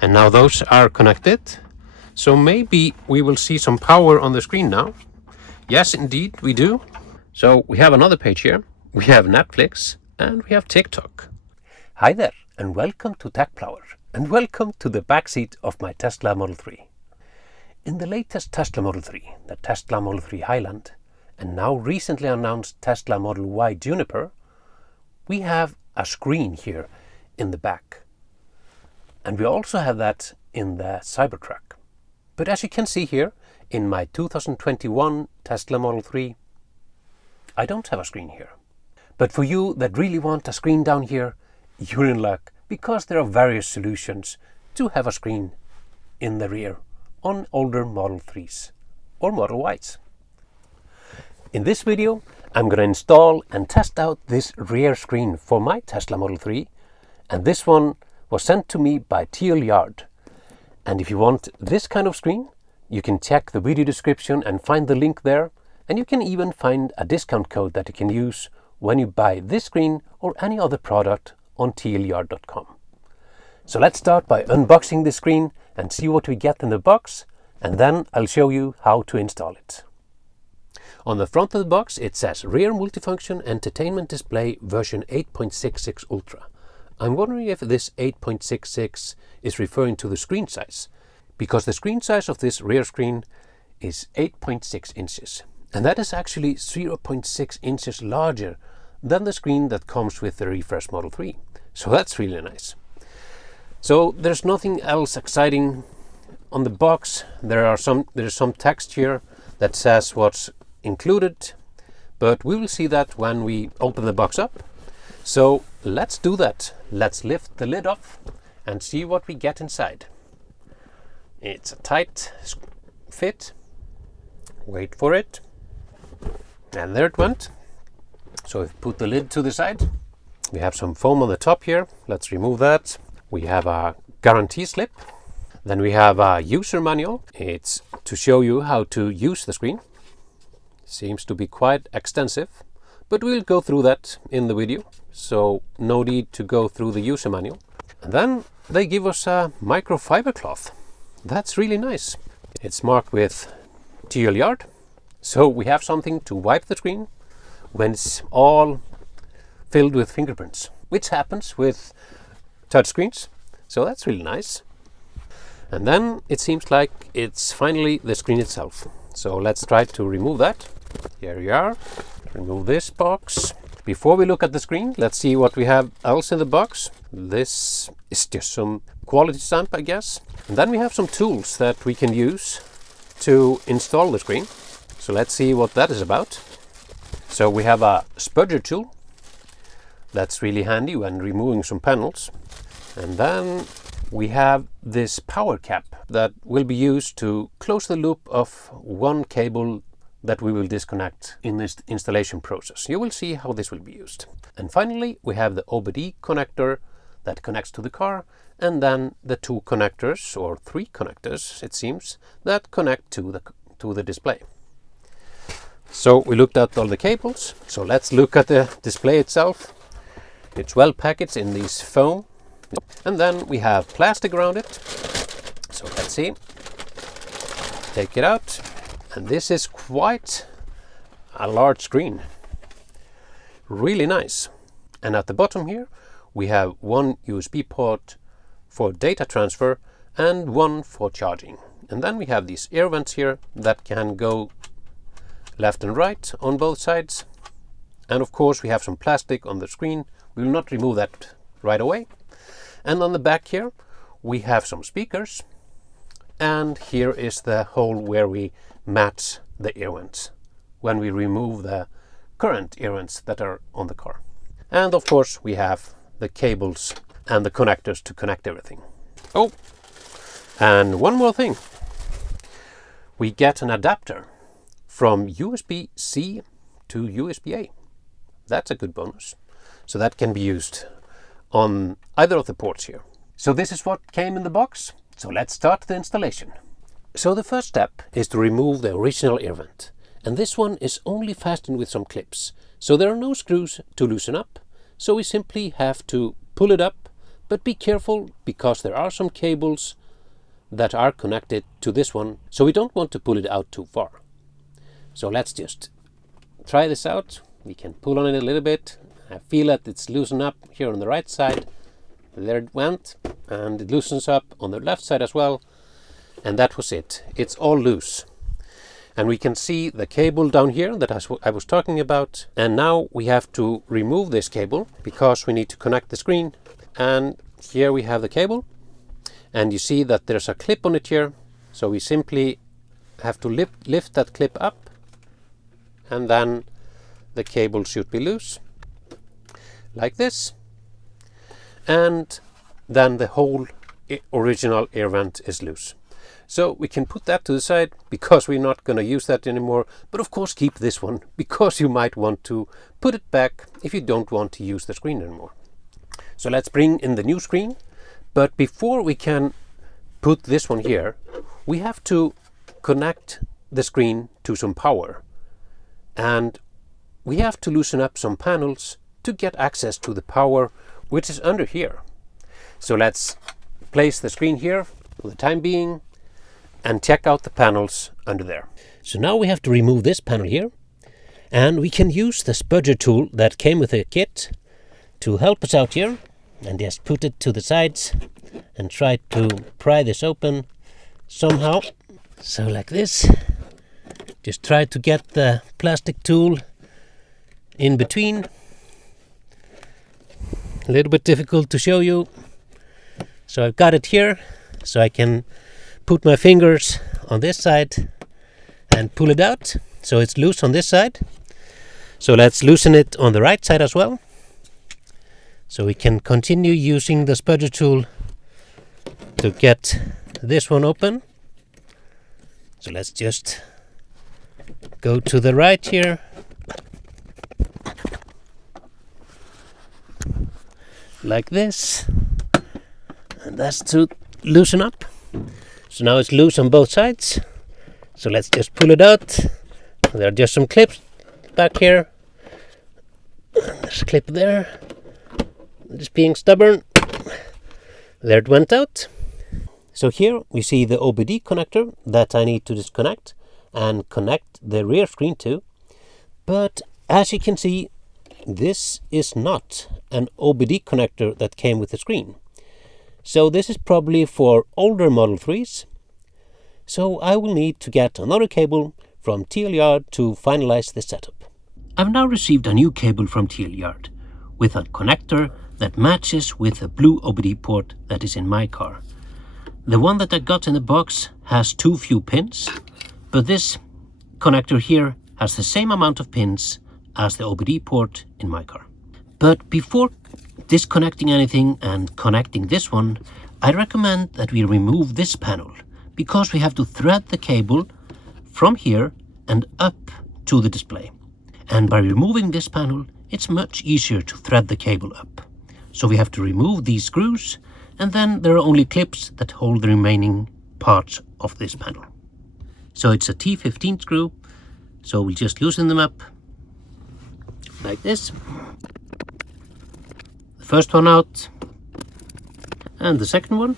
And now those are connected. So maybe we will see some power on the screen now. Yes, indeed, we do. So we have another page here. We have Netflix and we have TikTok. Hi there, and welcome to TechPlower, and welcome to the backseat of my Tesla Model 3. In the latest Tesla Model 3, the Tesla Model 3 Highland, and now recently announced Tesla Model Y Juniper, we have a screen here in the back. And we also have that in the Cybertruck. But as you can see here, in my 2021 Tesla Model 3, I don't have a screen here. But for you that really want a screen down here, you're in luck, because there are various solutions to have a screen in the rear on older Model 3s or Model Ys. In this video, I'm going to install and test out this rear screen for my Tesla Model 3, and this one was sent to me by Tlyard. And if you want this kind of screen, you can check the video description and find the link there, and you can even find a discount code that you can use when you buy this screen or any other product on tlyard.com. So let's start by unboxing the screen and see what we get in the box, and then I'll show you how to install it. On the front of the box it says Rear Multifunction Entertainment Display version 8.66 Ultra. I'm wondering if this 8.66 is referring to the screen size, because the screen size of this rear screen is 8.6 inches, and that is actually 0.6 inches larger than the screen that comes with the refresh Model 3. So that's really nice. So there's nothing else exciting on the box. There's some text here that says what's included, but we will see that when we open the box up. So let's do that. Let's lift the lid off and see what we get inside. It's a tight fit. Wait for it. And there it went. So if we put the lid to the side, we have some foam on the top here. Let's remove that. We have a guarantee slip. Then we have a user manual. It's to show you how to use the screen. Seems to be quite extensive, but we'll go through that in the video. So no need to go through the user manual. And then they give us a microfiber cloth. That's really nice. It's marked with Tlyard. So we have something to wipe the screen when it's all filled with fingerprints, which happens with touchscreens. So that's really nice. And then it seems like it's finally the screen itself. So let's try to remove that. Here we are. Remove this box. Before we look at the screen, let's see what we have else in the box. This is just some quality stamp, I guess. And then we have some tools that we can use to install the screen. So let's see what that is about. So we have a spudger tool. That's really handy when removing some panels. And then we have this power cap that will be used to close the loop of one cable that we will disconnect in this installation process. You will see how this will be used. And finally, we have the OBD connector that connects to the car, and then the two connectors, or three connectors it seems, that connect to the display. So we looked at all the cables, so let's look at the display itself. It's well packaged in this foam, and then we have plastic around it. So let's see. Take it out, and this is quite a large screen. Really nice. And at the bottom here we have one USB port for data transfer and one for charging. And then we have these air vents here that can go left and right on both sides. And of course we have some plastic on the screen. We will not remove that right away. And on the back here we have some speakers, and here is the hole where we match the air vents when we remove the current air vents that are on the car. And of course we have the cables and the connectors to connect everything. Oh, and one more thing. We get an adapter from USB-C to USB-A. That's a good bonus. So that can be used on either of the ports here. So this is what came in the box. So let's start the installation. So the first step is to remove the original air vent. And this one is only fastened with some clips. So there are no screws to loosen up. So we simply have to pull it up, But be careful, because there are some cables that are connected to this one, so we don't want to pull it out too far. So let's just try this out. We can pull on it a little bit. I feel that it's loosened up here on the right side. There it went, and it loosens up on the left side as well. And that was it. It's all loose. And we can see the cable down here that I was talking about. And now we have to remove this cable because we need to connect the screen. And here we have the cable. And you see that there's a clip on it here. So we simply have to lift that clip up. And then the cable should be loose. Like this. And then the whole original air vent is loose. So we can put that to the side because we're not going to use that anymore. But of course keep this one because you might want to put it back if you don't want to use the screen anymore. So let's bring in the new screen. But before we can put this one here, we have to connect the screen to some power. And we have to loosen up some panels to get access to the power which is under here. So let's place the screen here for the time being and check out the panels under there. So now we have to remove this panel here, and we can use the spudger tool that came with the kit to help us out here, and just put it to the sides and try to pry this open somehow. So like this. Just try to get the plastic tool in between. A little bit difficult to show you. So I've got it here, so I can put my fingers on this side and pull it out. So it's loose on this side. So let's loosen it on the right side as well. So we can continue using the spudger tool to get this one open. So let's just go to the right here. Like this. And that's to loosen up. So now it's loose on both sides. So let's just pull it out. There are just some clips back here. There's a clip there. Just being stubborn. There it went out. So here we see the OBD connector that I need to disconnect and connect the rear screen to. But as you can see, this is not an OBD connector that came with the screen. So this is probably for older Model 3s. So I will need to get another cable from Tlyard to finalize this setup. I've now received a new cable from Tlyard with a connector that matches with the blue OBD port that is in my car. The one that I got in the box has too few pins, but this connector here has the same amount of pins as the OBD port in my car. But before disconnecting anything and connecting this one, I recommend that we remove this panel because we have to thread the cable from here and up to the display. And by removing this panel, it's much easier to thread the cable up. So we have to remove these screws, and then there are only clips that hold the remaining parts of this panel. So it's a T15 screw, so we'll just loosen them up like this. The first one out, and the second one.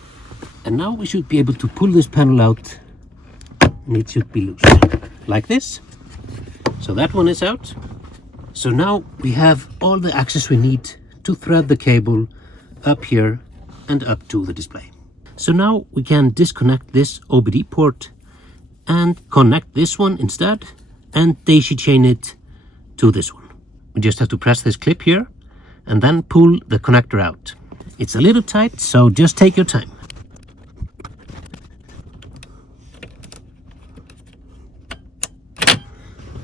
And now we should be able to pull this panel out, and it should be loose, like this. So that one is out. So now we have all the access we need to thread the cable up here and up to the display. So now we can disconnect this OBD port and connect this one instead and daisy chain it to this one. We just have to press this clip here and then pull the connector out. It's a little tight, so just take your time.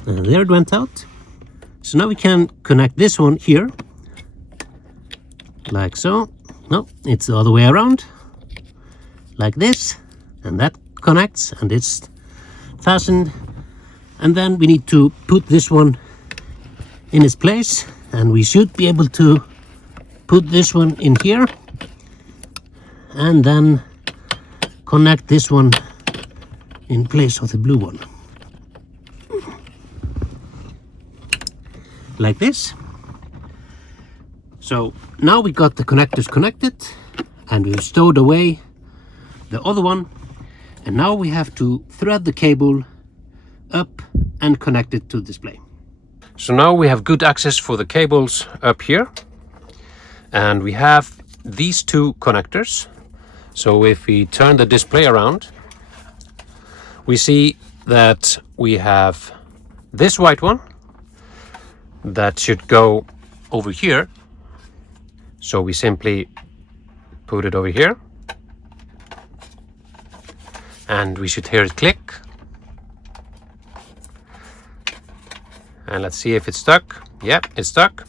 And there it went out. So now we can connect this one here, like so. No, it's the other way around, like this, and that connects and it's fastened. And then we need to put this one in its place, and we should be able to put this one in here and then connect this one in place of the blue one, like this. So now we got the connectors connected, and we've stowed away the other one, and now we have to thread the cable up and connect it to the display. So now we have good access for the cables up here, and we have these two connectors. So if we turn the display around, we see that we have this white one that should go over here. So we simply put it over here, and we should hear it click. And let's see if it's stuck. Yep, it's stuck.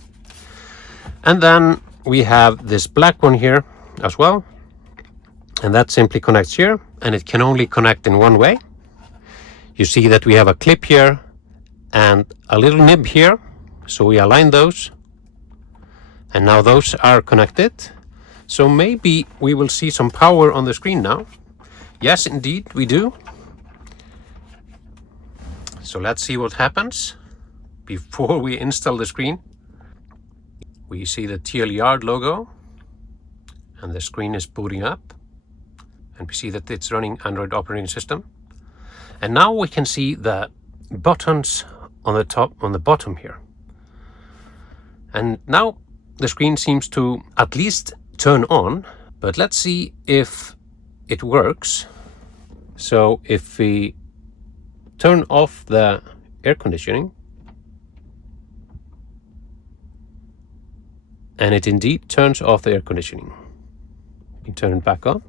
And then we have this black one here as well, and that simply connects here, and it can only connect in one way. You see that we have a clip here and a little nib here, so we align those, and now those are connected. So maybe we will see some power on the screen now. Yes, indeed we do. So let's see what happens before we install the screen. We see the Tlyard logo, and the screen is booting up, and we see that it's running Android operating system. And now we can see the buttons on the top, on the bottom here. And now the screen seems to at least turn on, but let's see if it works. So if we turn off the air conditioning, and it indeed turns off the air conditioning. You turn it back on,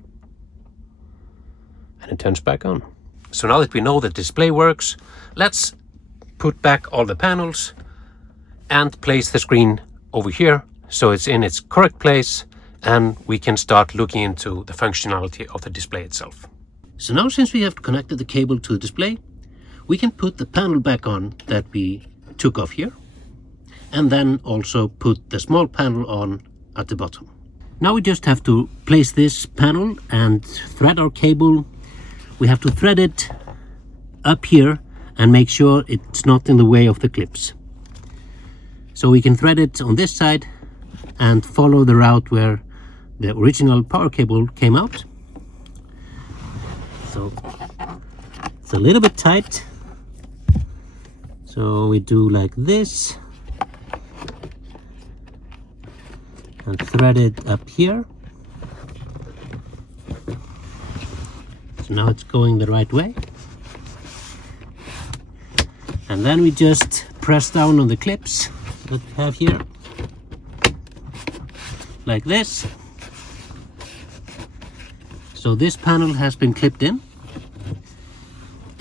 and it turns back on. So now that we know the display works, let's put back all the panels and place the screen over here so it's in its correct place, and we can start looking into the functionality of the display itself. So now, since we have connected the cable to the display, we can put the panel back on that we took off here, and then also put the small panel on at the bottom. Now we just have to place this panel and thread our cable. We have to thread it up here and make sure it's not in the way of the clips. So we can thread it on this side and follow the route where the original power cable came out. So it's a little bit tight. So we do like this and thread it up here. So now it's going the right way. And then we just press down on the clips that we have here, like this. So this panel has been clipped in,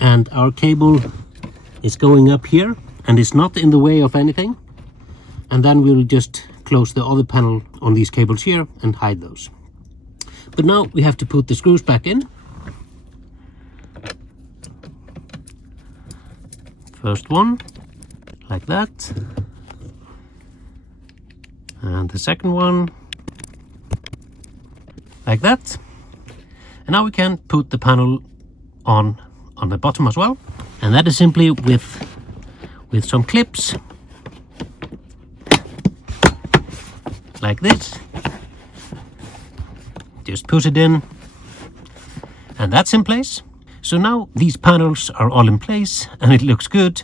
and our cable is going up here and it's not in the way of anything. And then we'll just close the other panel on these cables here and hide those. But now we have to put the screws back in. First one, like that. And the second one, like that. And now we can put the panel on the bottom as well. And that is simply with some clips, like this. Just push it in, and that's in place. So now these panels are all in place and it looks good.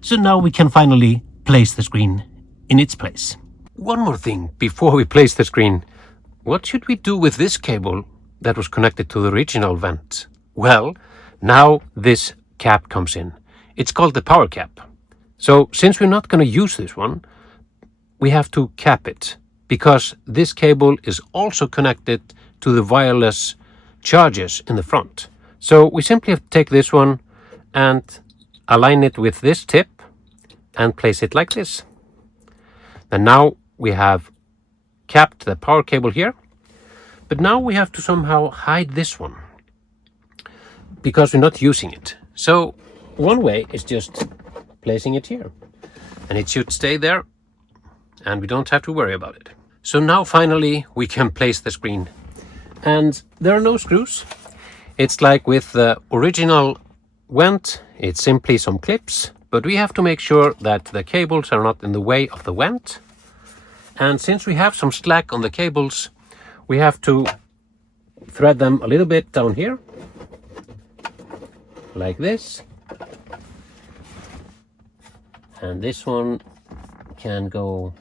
So now we can finally place the screen in its place. One more thing before we place the screen. What should we do with this cable that was connected to the original vent? Well, now this cap comes in. It's called the power cap. So since we're not going to use this one, we have to cap it, because this cable is also connected to the wireless chargers in the front. So we simply have to take this one and align it with this tip and place it like this. And now we have capped the power cable here, but now we have to somehow hide this one because we're not using it. So one way is just placing it here, and it should stay there and we don't have to worry about it. So now finally we can place the screen, and there are no screws. It's like with the original vent, it's simply some clips, but we have to make sure that the cables are not in the way of the vent. And since we have some slack on the cables, we have to thread them a little bit down here, like this. And this one can go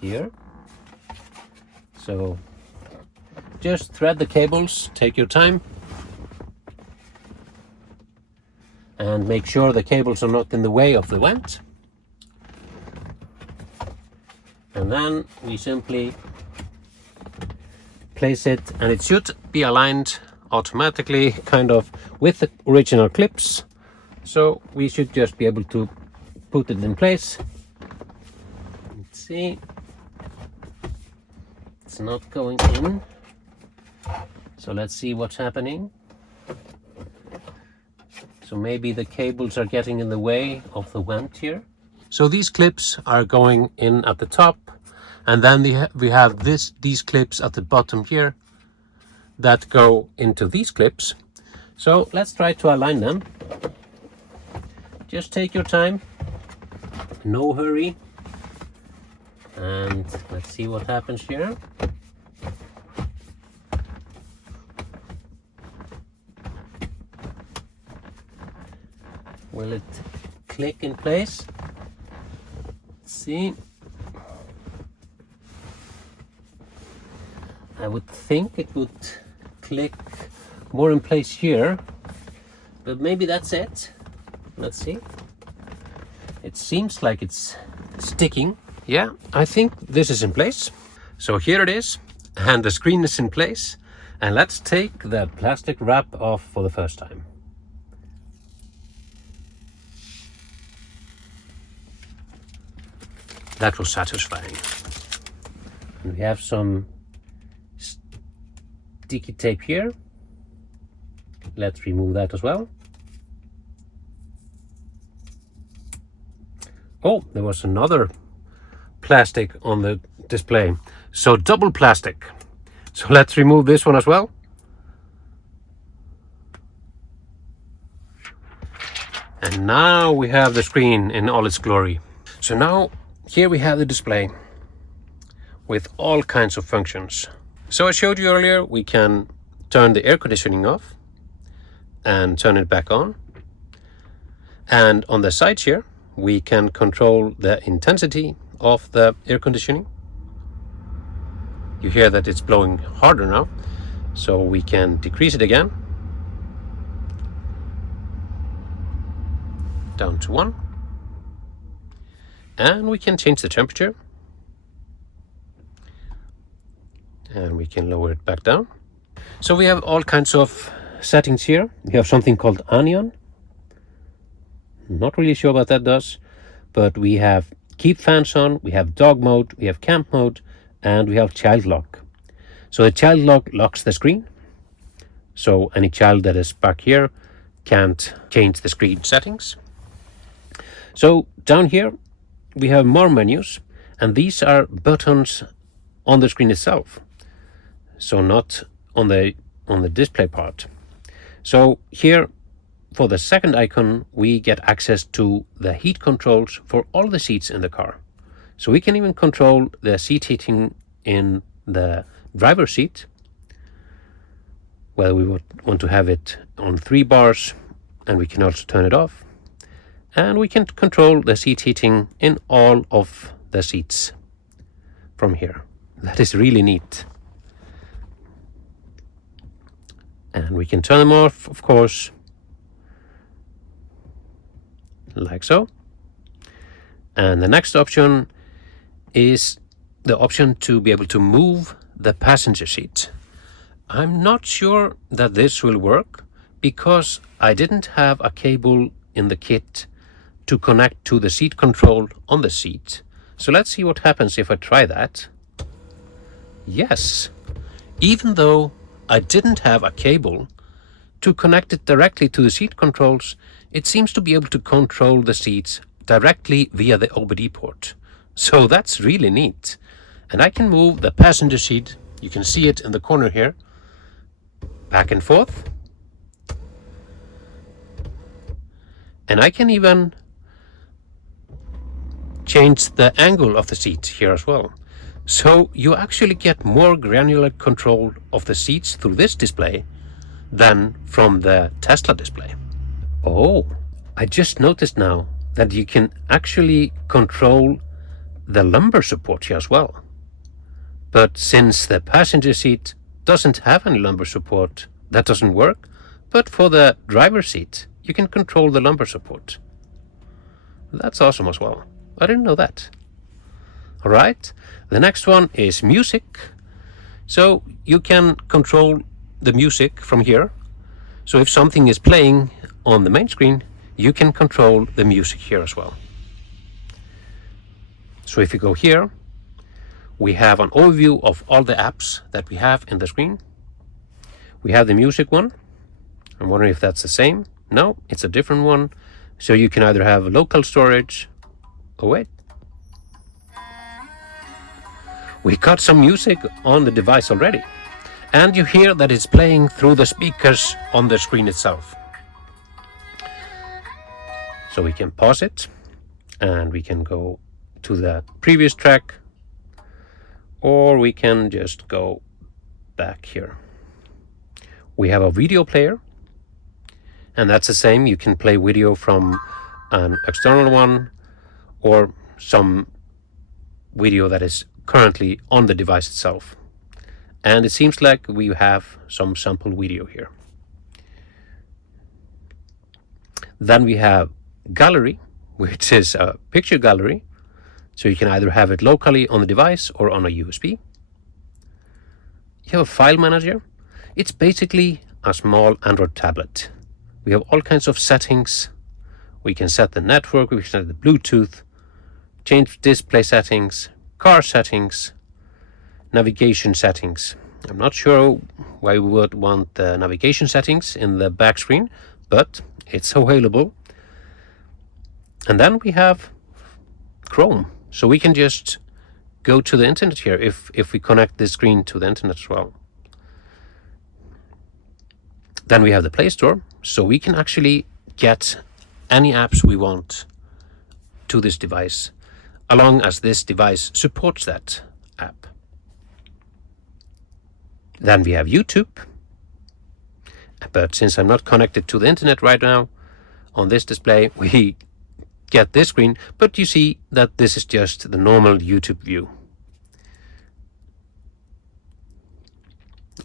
here. So just thread the cables, take your time, and make sure the cables are not in the way of the vent. And then we simply place it, and it should be aligned automatically kind of with the original clips. So we should just be able to put it in place. Let's see. It's not going in. So let's see what's happening. So maybe the cables are getting in the way of the vent here. So these clips are going in at the top, and then we have these clips at the bottom here that go into these clips. So let's try to align them. Just take your time, no hurry, and let's see what happens here. Will it click in place? Let's see. I would think it would click more in place here, but maybe that's it. Let's see. It seems like it's sticking. Yeah, I think this is in place. So here it is, and the screen is in place. And let's take the plastic wrap off for the first time. That was satisfying. And we have some sticky tape here. Let's remove that as well. Oh, there was another plastic on the display. So double plastic. So let's remove this one as well. And now we have the screen in all its glory. So now here we have the display with all kinds of functions. So I showed you earlier, we can turn the air conditioning off and turn it back on. And on the sides here, we can control the intensity of the air conditioning. You hear that it's blowing harder now, so we can decrease it again down to 1. And we can change the temperature, and we can lower it back down. So we have all kinds of settings here. We have something called anion. Not really sure what that does, but we have keep fans on, we have dog mode, we have camp mode, and we have child lock. So the child lock locks the screen, so any child that is back here can't change the screen settings. So down here we have more menus, and these are buttons on the screen itself, so not on the display part. So here, for the second icon, we get access to the heat controls for all the seats in the car. So we can even control the seat heating in the driver's seat, whether we would want to have it on 3 bars, and we can also turn it off. And we can control the seat heating in all of the seats from here. That is really neat. And we can turn them off, of course, like so. And the next option is the option to be able to move the passenger seat. I'm not sure that this will work because I didn't have a cable in the kit to connect to the seat control on the seat. So let's see what happens if I try that. Yes, even though I didn't have a cable to connect it directly to the seat controls, it seems to be able to control the seats directly via the OBD port. So that's really neat. And I can move the passenger seat, you can see it in the corner here, back and forth. And I can even change the angle of the seat here as well. So you actually get more granular control of the seats through this display than from the Tesla display. Oh, I just noticed now that you can actually control the lumbar support here as well. But since the passenger seat doesn't have any lumbar support, that doesn't work. But for the driver's seat, you can control the lumbar support. That's awesome as well. I didn't know that. Alright, the next one is music. So you can control the music from here. So if something is playing on the main screen, you can control the music here as well. So if you go here, we have an overview of all the apps that we have in the screen. We have the music one. I'm wondering if that's the same. No, it's a different one. So you can either have local storage. Oh wait. We got some music on the device already. And you hear that it's playing through the speakers on the screen itself. So we can pause it and we can go to the previous track, or we can just go back here. We have a video player, and that's the same. You can play video from an external one or some video that is currently on the device itself. And it seems like we have some sample video here. Then we have gallery, which is a picture gallery. So you can either have it locally on the device or on a USB. You have a file manager. It's basically a small Android tablet. We have all kinds of settings. We can set the network, we can set the Bluetooth, change display settings, car settings, navigation settings. I'm not sure why we would want the navigation settings in the back screen, but it's available. And then we have Chrome. So we can just go to the internet here if we connect this screen to the internet as well. Then we have the Play Store. So we can actually get any apps we want to this device, as long as this device supports that app. Then we have YouTube. But since I'm not connected to the internet right now, on this display we get this screen, but you see that this is just the normal YouTube view.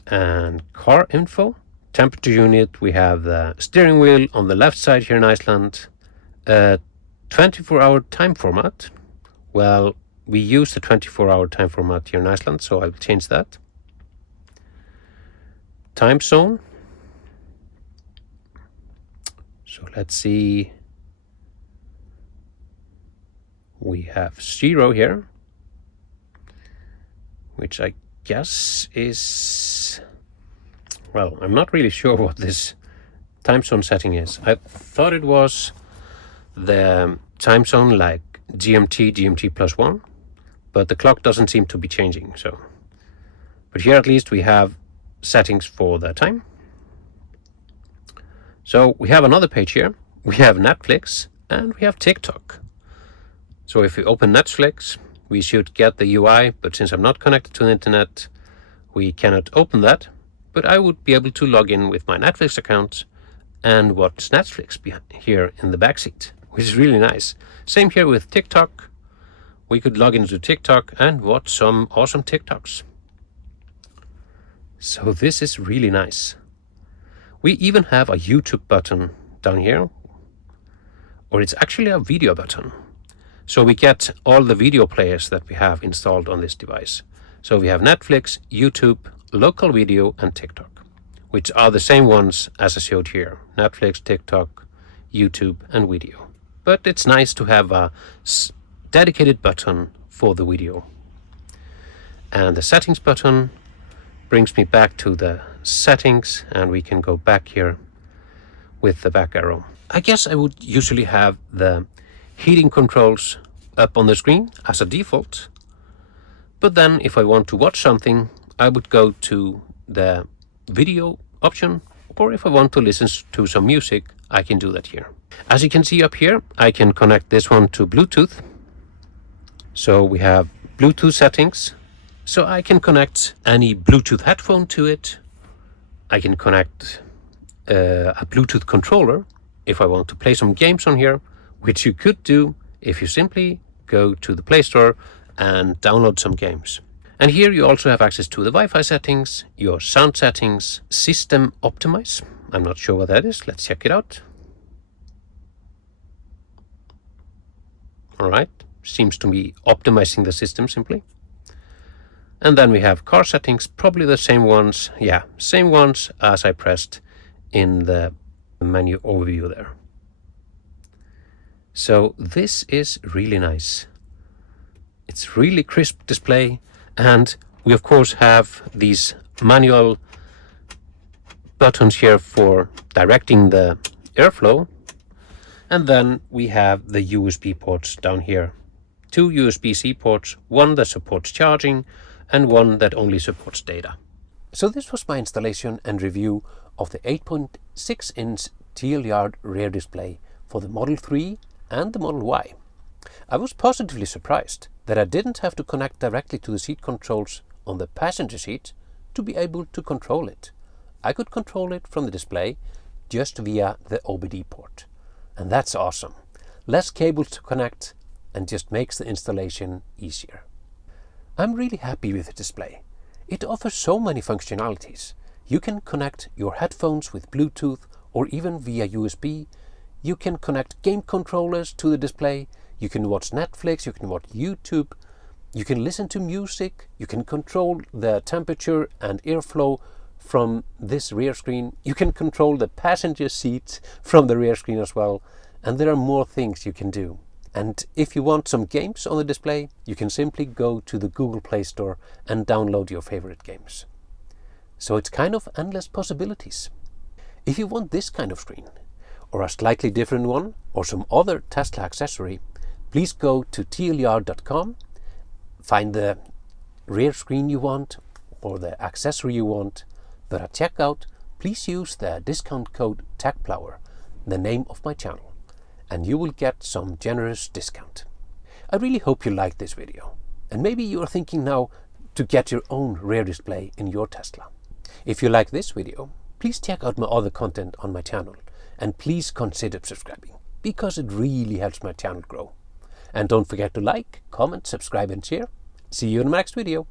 And car info, temperature unit, we have the steering wheel on the left side here in Iceland, 24-hour time format. Well, we use the 24-hour time format here in Iceland, so I'll change that. Time zone. So let's see. We have 0 here, which I guess is, well, I'm not really sure what this time zone setting is. I thought it was the time zone like GMT, GMT +1, but the clock doesn't seem to be changing. So, but here at least we have settings for the time. So we have another page here. We have Netflix and we have TikTok. So if we open Netflix, we should get the UI, but since I'm not connected to the internet, we cannot open that. But I would be able to log in with my Netflix account and watch Netflix here in the backseat, which is really nice. Same here with TikTok. We could log into TikTok and watch some awesome TikToks. So this is really nice. We even have a YouTube button down here, or it's actually a video button. So we get all the video players that we have installed on this device. So we have Netflix, YouTube, local video, and TikTok, which are the same ones as I showed here. Netflix, TikTok, YouTube, and video. But it's nice to have a dedicated button for the video. And the settings button brings me back to the settings, and we can go back here with the back arrow. I guess I would usually have the heating controls up on the screen as a default, but then if I want to watch something, I would go to the video option, or if I want to listen to some music, I can do that here. As you can see up here, I can connect this one to Bluetooth. So we have Bluetooth settings, So I can connect any Bluetooth headphone to it. I can connect a Bluetooth controller if I want to play some games on here, which you could do if you simply go to the Play Store and download some games. And here you also have access to the Wi-Fi settings, your sound settings, system optimize. I'm not sure what that is. Let's check it out. All right, seems to be optimizing the system simply. And then we have car settings, probably the same ones. Yeah, same ones as I pressed in the menu overview there. So this is really nice. It's really crisp display, and we of course have these manual buttons here for directing the airflow, and then we have the USB ports down here. 2 USB-C ports, one that supports charging and one that only supports data. So this was my installation and review of the 8.6-inch Tlyard rear display for the Model 3 and the Model Y. I was positively surprised that I didn't have to connect directly to the seat controls on the passenger seat to be able to control it. I could control it from the display just via the OBD port. And that's awesome. Less cables to connect and just makes the installation easier. I'm really happy with the display. It offers so many functionalities. You can connect your headphones with Bluetooth or even via USB. You can connect game controllers to the display. You can watch Netflix, you can watch YouTube. You can listen to music. You can control the temperature and airflow from this rear screen. You can control the passenger seat from the rear screen as well. And there are more things you can do. And if you want some games on the display, you can simply go to the Google Play Store and download your favorite games. So it's kind of endless possibilities. If you want this kind of screen, or a slightly different one, or some other Tesla accessory, please go to tlyard.com, find the rear screen you want, or the accessory you want, but at checkout, please use the discount code TechPlower, the name of my channel, and you will get some generous discount. I really hope you liked this video, and maybe you are thinking now to get your own rear display in your Tesla. If you like this video, please check out my other content on my channel, and please consider subscribing, because it really helps my channel grow. And don't forget to like, comment, subscribe and share. See you in the next video.